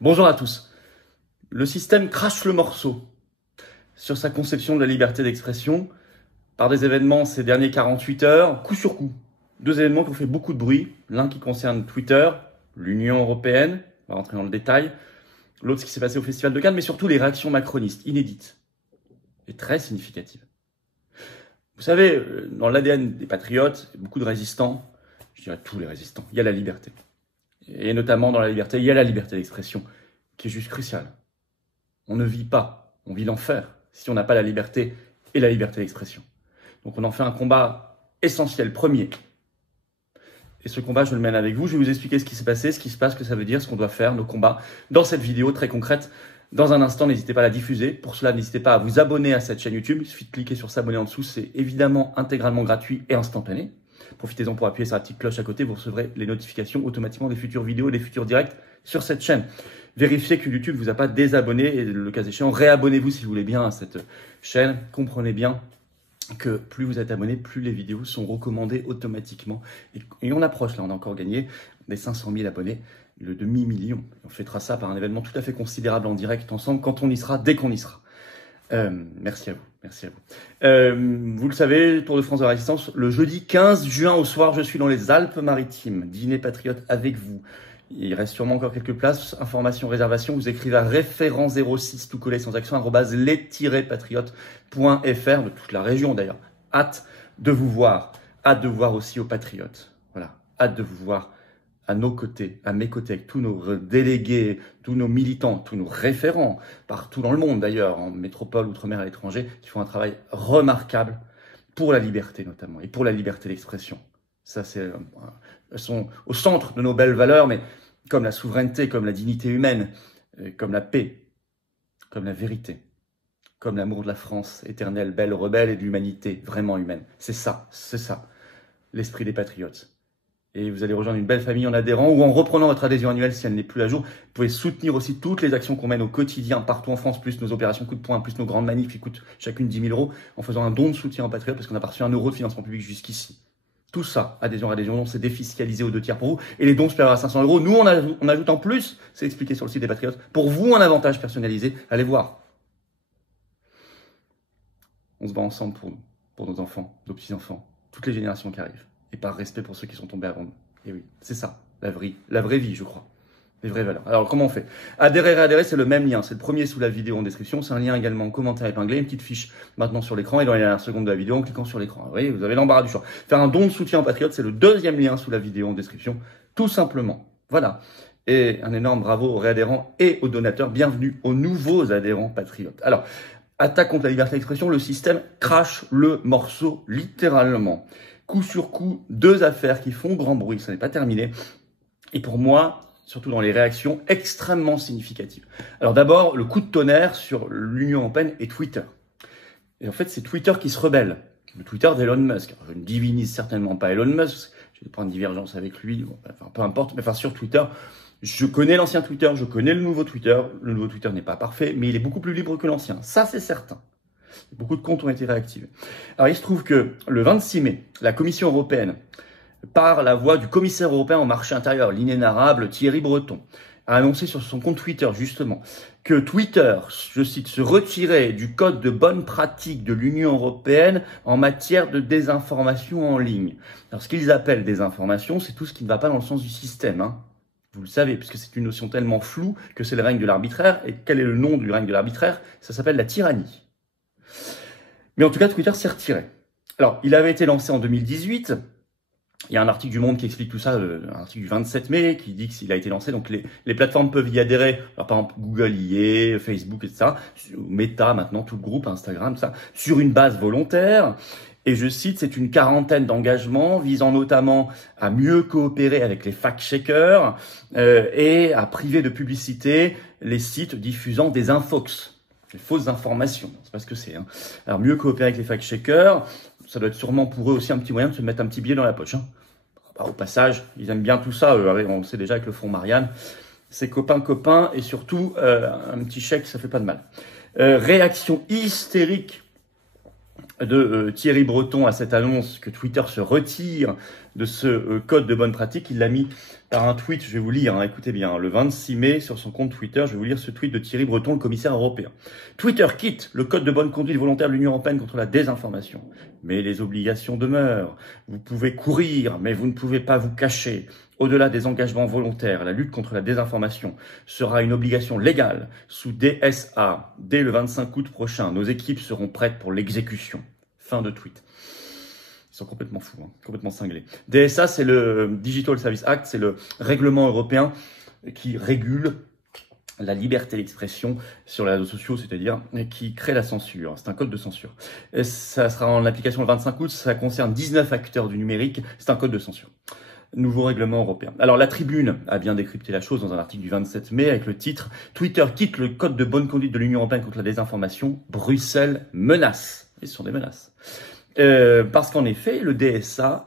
Bonjour à tous. Le système crache le morceau sur sa conception de la liberté d'expression par des événements ces derniers 48 heures, coup sur coup. Deux événements qui ont fait beaucoup de bruit. L'un qui concerne Twitter, l'Union européenne, on va rentrer dans le détail. L'autre, ce qui s'est passé au Festival de Cannes, mais surtout les réactions macronistes, inédites et très significatives. Vous savez, dans l'ADN des patriotes, beaucoup de résistants, je dirais tous les résistants, il y a la liberté. Et notamment dans la liberté, il y a la liberté d'expression, qui est juste cruciale. On ne vit pas, on vit l'enfer, si on n'a pas la liberté et la liberté d'expression. Donc on en fait un combat essentiel, premier. Et ce combat, je le mène avec vous. Je vais vous expliquer ce qui s'est passé, ce qui se passe, ce que ça veut dire, ce qu'on doit faire, nos combats, dans cette vidéo très concrète. Dans un instant, n'hésitez pas à la diffuser. Pour cela, n'hésitez pas à vous abonner à cette chaîne YouTube. Il suffit de cliquer sur s'abonner en dessous. C'est évidemment intégralement gratuit et instantané. Profitez-en pour appuyer sur la petite cloche à côté. Vous recevrez les notifications automatiquement des futures vidéos, des futurs directs sur cette chaîne. Vérifiez que YouTube ne vous a pas désabonné et le cas échéant, réabonnez-vous si vous voulez bien à cette chaîne. Comprenez bien que plus vous êtes abonné, plus les vidéos sont recommandées automatiquement. Et on approche, là, on a encore gagné des 500 000 abonnés, le demi-million. On fêtera ça par un événement tout à fait considérable en direct ensemble, quand on y sera, dès qu'on y sera. Merci à vous, merci à vous. Vous le savez, Tour de France de la Résistance, le jeudi 15 juin au soir, je suis dans les Alpes-Maritimes, dîner patriote avec vous. Il reste sûrement encore quelques places. Information, réservation, vous écrivez à référent 06 tout collé sans accent @les-patriotes.fr de toute la région d'ailleurs. Hâte de vous voir. Hâte de vous voir aussi aux patriotes. Voilà. Hâte de vous voir à nos côtés, à mes côtés, avec tous nos délégués, tous nos militants, tous nos référents, partout dans le monde d'ailleurs, en métropole, outre-mer, à l'étranger, qui font un travail remarquable pour la liberté notamment, et pour la liberté d'expression. Ça, elles sont au centre de nos belles valeurs, mais comme la souveraineté, comme la dignité humaine, comme la paix, comme la vérité, comme l'amour de la France éternelle, belle, rebelle et de l'humanité vraiment humaine. C'est ça, l'esprit des patriotes. Et vous allez rejoindre une belle famille en adhérant ou en reprenant votre adhésion annuelle si elle n'est plus à jour. Vous pouvez soutenir aussi toutes les actions qu'on mène au quotidien partout en France, plus nos opérations coup de poing, plus nos grandes manifs qui coûtent chacune 10 000 €, en faisant un don de soutien aux patriotes parce qu'on n'a pas reçu 1 € de financement public jusqu'ici. Tout ça, adhésion, donc c'est défiscalisé aux 2 tiers pour vous. Et les dons supérieurs à 500 €, nous, on ajoute en plus, c'est expliqué sur le site des Patriotes, pour vous un avantage personnalisé. Allez voir. On se bat ensemble pour nos enfants, nos petits-enfants, toutes les générations qui arrivent. Et par respect pour ceux qui sont tombés avant nous. Et oui, c'est ça, la vraie vie, je crois. Les vraies valeurs. Alors, comment on fait? Adhérer, réadhérer, c'est le même lien. C'est le premier sous la vidéo en description. C'est un lien également en commentaire épinglé. Une petite fiche maintenant sur l'écran et dans les dernières secondes de la vidéo en cliquant sur l'écran. Vous voyez, vous avez l'embarras du choix. Faire un don de soutien aux patriotes, c'est le deuxième lien sous la vidéo en description. Tout simplement. Voilà. Et un énorme bravo aux réadhérents et aux donateurs. Bienvenue aux nouveaux adhérents patriotes. Alors, attaque contre la liberté d'expression, le système crache le morceau littéralement. Coup sur coup, 2 affaires qui font grand bruit. Ça n'est pas terminé. Et pour moi, surtout dans les réactions extrêmement significatives. Alors d'abord, le coup de tonnerre sur l'Union européenne et Twitter. Et en fait, c'est Twitter qui se rebelle. Le Twitter d'Elon Musk. Alors, je ne divinise certainement pas Elon Musk. J'ai des points de divergence avec lui. Enfin, peu importe. Mais enfin, sur Twitter, je connais l'ancien Twitter, je connais le nouveau Twitter. Le nouveau Twitter n'est pas parfait, mais il est beaucoup plus libre que l'ancien. Ça, c'est certain. Beaucoup de comptes ont été réactivés. Alors, il se trouve que le 26 mai, la Commission européenne, par la voix du commissaire européen au marché intérieur, l'inénarrable Thierry Breton, a annoncé sur son compte Twitter, justement, que Twitter, je cite, se retirait du code de bonne pratique de l'Union européenne en matière de désinformation en ligne. Alors, ce qu'ils appellent désinformation, c'est tout ce qui ne va pas dans le sens du système, hein. Vous le savez, puisque c'est une notion tellement floue que c'est le règne de l'arbitraire. Et quel est le nom du règne de l'arbitraire? Ça s'appelle la tyrannie. Mais en tout cas, Twitter s'est retiré. Alors, il avait été lancé en 2018. Il y a un article du Monde qui explique tout ça, un article du 27 mai, qui dit qu'il a été lancé. Donc, les plateformes peuvent y adhérer. Alors, par exemple, Google y est, Facebook, etc. Meta, maintenant, tout le groupe, Instagram, ça, sur une base volontaire. Et je cite, c'est une quarantaine d'engagements visant notamment à mieux coopérer avec les fact-checkers et à priver de publicité les sites diffusant des infox. Les fausses informations, c'est pas ce que c'est. Hein. Alors, mieux coopérer avec les fact-checkers, ça doit être sûrement pour eux aussi un petit moyen de se mettre un petit billet dans la poche. Hein. Bah, au passage, ils aiment bien tout ça, on le sait déjà avec le Front Marianne. C'est copains, et surtout, un petit chèque, ça fait pas de mal. Réaction hystérique de Thierry Breton à cette annonce que Twitter se retire de ce code de bonne pratique. Il l'a mis par un tweet, je vais vous lire, hein, écoutez bien, le 26 mai sur son compte Twitter, je vais vous lire ce tweet de Thierry Breton, le commissaire européen. Twitter quitte le code de bonne conduite volontaire de l'Union européenne contre la désinformation. Mais les obligations demeurent. Vous pouvez courir, mais vous ne pouvez pas vous cacher. Au-delà des engagements volontaires, la lutte contre la désinformation sera une obligation légale sous DSA. Dès le 25 août prochain, nos équipes seront prêtes pour l'exécution. Fin de tweet. Ils sont complètement fous, hein, complètement cinglés. DSA, c'est le Digital Service Act, c'est le règlement européen qui régule la liberté d'expression sur les réseaux sociaux, c'est-à-dire qui crée la censure. C'est un code de censure. Et ça sera en application le 25 août, ça concerne 19 acteurs du numérique, c'est un code de censure. Nouveau règlement européen. Alors la Tribune a bien décrypté la chose dans un article du 27 mai avec le titre « Twitter quitte le code de bonne conduite de l'Union européenne contre la désinformation, Bruxelles menace ». Et ce sont des menaces. Parce qu'en effet, le DSA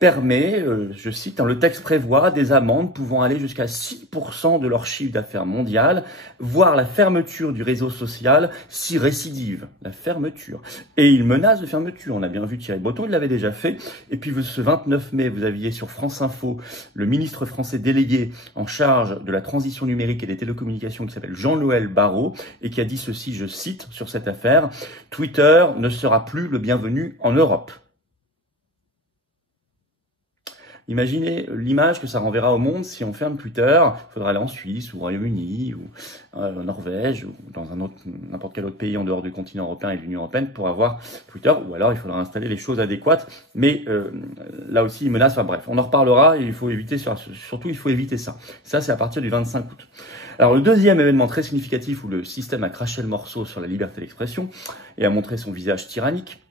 permet, je cite, le texte prévoit des amendes pouvant aller jusqu'à 6% de leur chiffre d'affaires mondial, voire la fermeture du réseau social si récidive. La fermeture. Et il menace de fermeture. On a bien vu Thierry Breton, il l'avait déjà fait. Et puis ce 29 mai, vous aviez sur France Info le ministre français délégué en charge de la transition numérique et des télécommunications qui s'appelle Jean-Noël Barrot et qui a dit ceci, je cite, sur cette affaire, « Twitter ne sera plus le bienvenu en Europe ». Imaginez l'image que ça renverra au monde si on ferme Twitter. Il faudra aller en Suisse, ou au Royaume-Uni, ou en Norvège, ou dans n'importe quel autre pays en dehors du continent européen et de l'Union européenne pour avoir Twitter, ou alors il faudra installer les choses adéquates. Mais là aussi, il menace. Enfin bref, on en reparlera et il faut éviter, surtout il faut éviter ça. Ça, c'est à partir du 25 août. Alors le deuxième événement très significatif où le système a craché le morceau sur la liberté d'expression et a montré son visage tyrannique,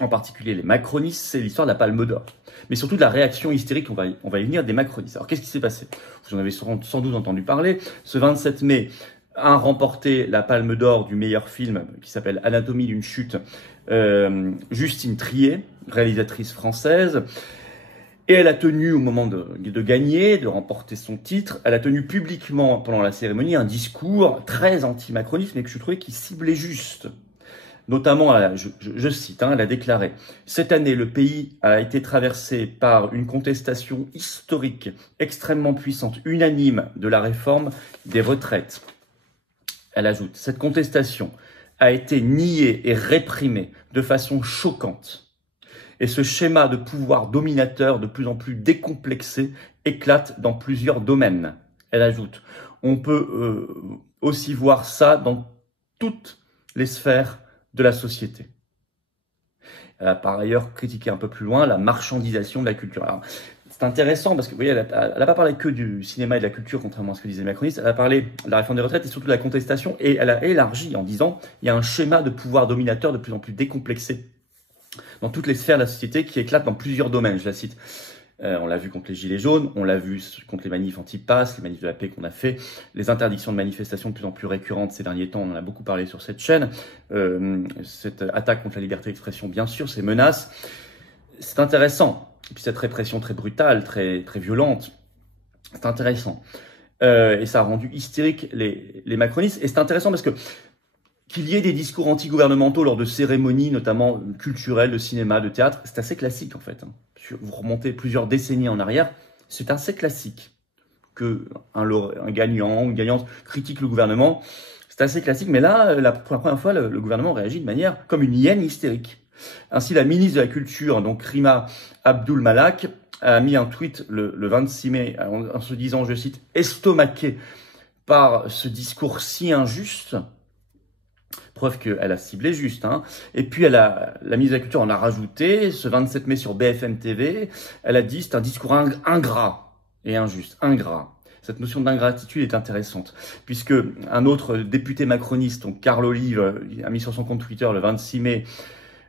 en particulier les macronistes, c'est l'histoire de la Palme d'Or. Mais surtout de la réaction hystérique, on va y venir, des macronistes. Alors qu'est-ce qui s'est passé? Vous en avez sans doute entendu parler. Ce 27 mai a remporté la Palme d'Or du meilleur film qui s'appelle Anatomie d'une chute, Justine Triet, réalisatrice française. Et elle a tenu, au moment de gagner, de remporter son titre, elle a tenu publiquement, pendant la cérémonie, un discours très anti-macroniste, mais que je trouvais qui ciblait juste. Notamment, je cite, elle a déclaré « Cette année, le pays a été traversé par une contestation historique, extrêmement puissante, unanime de la réforme des retraites. » Elle ajoute « Cette contestation a été niée et réprimée de façon choquante. Et ce schéma de pouvoir dominateur de plus en plus décomplexé éclate dans plusieurs domaines. » Elle ajoute « On peut aussi voir ça dans toutes les sphères de la société. » Elle a par ailleurs critiqué un peu plus loin la marchandisation de la culture. Alors, c'est intéressant parce que vous voyez, elle n'a pas parlé que du cinéma et de la culture, contrairement à ce que disaient les macronistes. Elle a parlé de la réforme des retraites et surtout de la contestation, et elle a élargi en disant il y a un schéma de pouvoir dominateur de plus en plus décomplexé dans toutes les sphères de la société qui éclate dans plusieurs domaines. Je la cite. On l'a vu contre les Gilets jaunes, on l'a vu contre les manifs anti-pass, les manifs de la paix qu'on a fait, les interdictions de manifestation de plus en plus récurrentes ces derniers temps, on en a beaucoup parlé sur cette chaîne, cette attaque contre la liberté d'expression, bien sûr, ces menaces. C'est intéressant. Et puis cette répression très brutale, très violente, c'est intéressant. Et ça a rendu hystérique les macronistes. Et c'est intéressant parce que qu'il y ait des discours anti-gouvernementaux lors de cérémonies, notamment culturelles, de cinéma, de théâtre, c'est assez classique en fait. Vous remontez plusieurs décennies en arrière, c'est assez classique que un gagnant ou une gagnante critique le gouvernement. C'est assez classique, mais là, pour la première fois, le gouvernement réagit de manière comme une hyène hystérique. Ainsi, la ministre de la Culture, donc Rima Abdul Malak, a mis un tweet le 26 mai en se disant, je cite, « estomaqué par ce discours si injuste ». Preuve qu'elle a ciblé juste. Et puis, la ministre de la Culture en a rajouté, ce 27 mai sur BFM TV, elle a dit c'est un discours ingrat et injuste. Ingrat. Cette notion d'ingratitude est intéressante, puisque un autre député macroniste, donc Carl Olive, a mis sur son compte Twitter le 26 mai,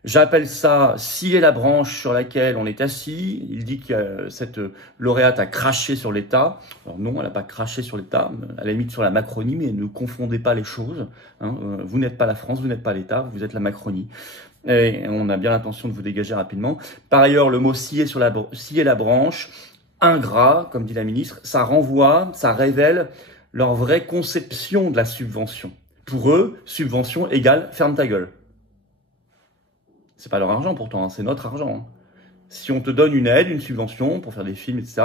j'appelle ça scier la branche sur laquelle on est assis. Il dit que cette lauréate a craché sur l'État. Alors non, elle n'a pas craché sur l'État, à la limite sur la Macronie, mais ne confondez pas les choses. Vous n'êtes pas la France, vous n'êtes pas l'État, vous êtes la Macronie. Et on a bien l'intention de vous dégager rapidement. Par ailleurs, le mot scier la branche, ingrat, comme dit la ministre, ça renvoie, ça révèle leur vraie conception de la subvention. Pour eux, subvention égale ferme ta gueule. C'est pas leur argent pourtant, c'est notre argent. Si on te donne une aide, une subvention pour faire des films, etc.,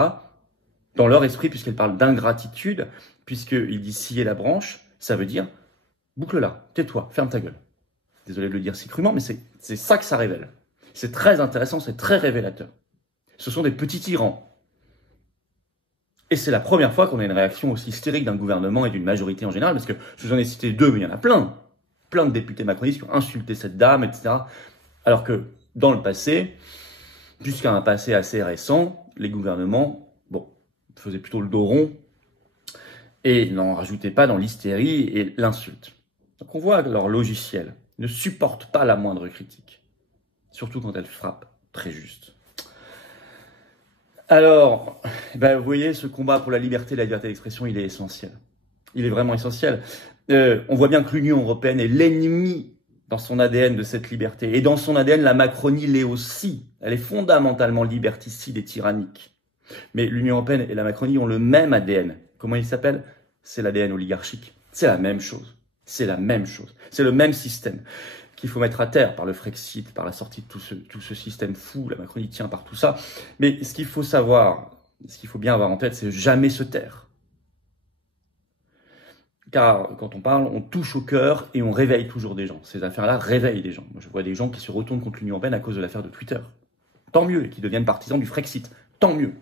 dans leur esprit, puisqu'elle parle d'ingratitude, puisqu'il dit scier la branche, ça veut dire boucle-la, tais-toi, ferme ta gueule. Désolé de le dire si crûment, mais c'est ça que ça révèle. C'est très intéressant, c'est très révélateur. Ce sont des petits tyrans. Et c'est la première fois qu'on a une réaction aussi hystérique d'un gouvernement et d'une majorité en général, parce que je vous en ai cité deux, mais il y en a plein. Plein de députés macronistes qui ont insulté cette dame, etc. Alors que dans le passé, jusqu'à un passé assez récent, les gouvernements, bon, faisaient plutôt le dos rond et n'en rajoutaient pas dans l'hystérie et l'insulte. Donc on voit que leur logiciel ne supporte pas la moindre critique, surtout quand elle frappe très juste. Alors, vous voyez, ce combat pour la liberté d'expression, il est essentiel. Il est vraiment essentiel. On voit bien que l'Union européenne est l'ennemi dans son ADN de cette liberté. Et dans son ADN, la Macronie l'est aussi. Elle est fondamentalement liberticide et tyrannique. Mais l'Union européenne et la Macronie ont le même ADN. Comment il s'appelle? C'est l'ADN oligarchique. C'est la même chose. C'est la même chose. C'est le même système qu'il faut mettre à terre par le Frexit, par la sortie de tout ce système fou. La Macronie tient par tout ça. Mais ce qu'il faut savoir, ce qu'il faut bien avoir en tête, c'est jamais se taire. Car quand on parle, on touche au cœur et on réveille toujours des gens. Ces affaires-là réveillent des gens. Moi, je vois des gens qui se retournent contre l'Union européenne à cause de l'affaire de Twitter. Tant mieux, et qui deviennent partisans du Frexit. Tant mieux.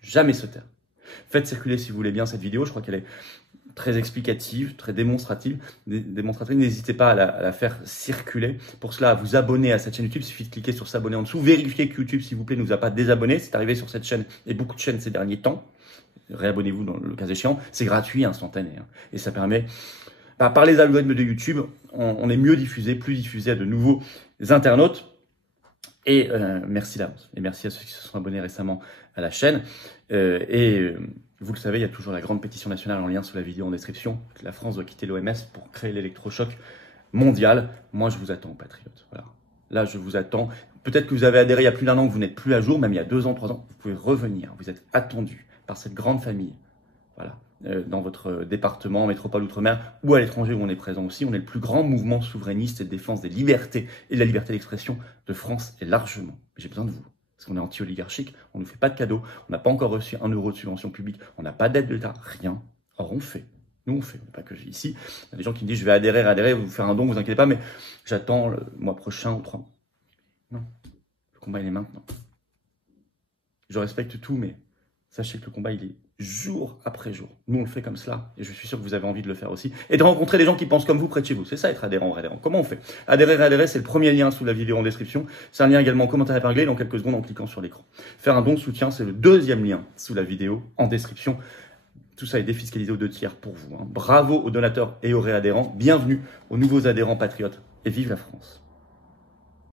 Jamais se taire. Faites circuler, si vous voulez bien, cette vidéo. Je crois qu'elle est très explicative, très démonstrative. N'hésitez pas à la faire circuler. Pour cela, à vous abonner à cette chaîne YouTube. Il suffit de cliquer sur s'abonner en dessous. Vérifiez que YouTube, s'il vous plaît, ne vous a pas désabonné. C'est arrivé sur cette chaîne et beaucoup de chaînes ces derniers temps. Réabonnez-vous dans le cas échéant. C'est gratuit, instantané. Et ça permet, par les algorithmes de YouTube, on est mieux diffusé, plus diffusé à de nouveaux internautes. Et merci d'avance. Et merci à ceux qui se sont abonnés récemment à la chaîne. Vous le savez, il y a toujours la grande pétition nationale en lien sous la vidéo en description. La France doit quitter l'OMS pour créer l'électrochoc mondial. Moi, je vous attends, patriotes. Voilà. Là, je vous attends. Peut-être que vous avez adhéré il y a plus d'1 an, que vous n'êtes plus à jour, même il y a 2 ans, 3 ans. Vous pouvez revenir. Vous êtes attendus par cette grande famille. Voilà. Dans votre département, métropole, outre-mer, ou à l'étranger où on est présent aussi. On est le plus grand mouvement souverainiste et de défense des libertés et de la liberté d'expression de France, et largement. J'ai besoin de vous. Parce qu'on est anti-oligarchique, on ne nous fait pas de cadeaux, on n'a pas encore reçu 1 euro de subvention publique, on n'a pas d'aide de l'État, rien. Or, on fait. Nous, on fait. Pas que ici. Il y a des gens qui me disent, je vais adhérer, vous faire un don, vous inquiétez pas, mais j'attends le mois prochain ou 3 mois. Non. Le combat, il est maintenant. Je respecte tout, mais sachez que le combat, il est jour après jour. Nous, on le fait comme cela. Et je suis sûr que vous avez envie de le faire aussi. Et de rencontrer des gens qui pensent comme vous près de chez vous. C'est ça, être adhérent. Comment on fait? Adhérer, c'est le premier lien sous la vidéo en description. C'est un lien également en commentaire épinglé dans quelques secondes en cliquant sur l'écran. Faire un don de soutien, c'est le 2e lien sous la vidéo en description. Tout ça est défiscalisé aux 2 tiers pour vous. Bravo aux donateurs et aux réadhérents. Bienvenue aux nouveaux adhérents patriotes. Et vive la France.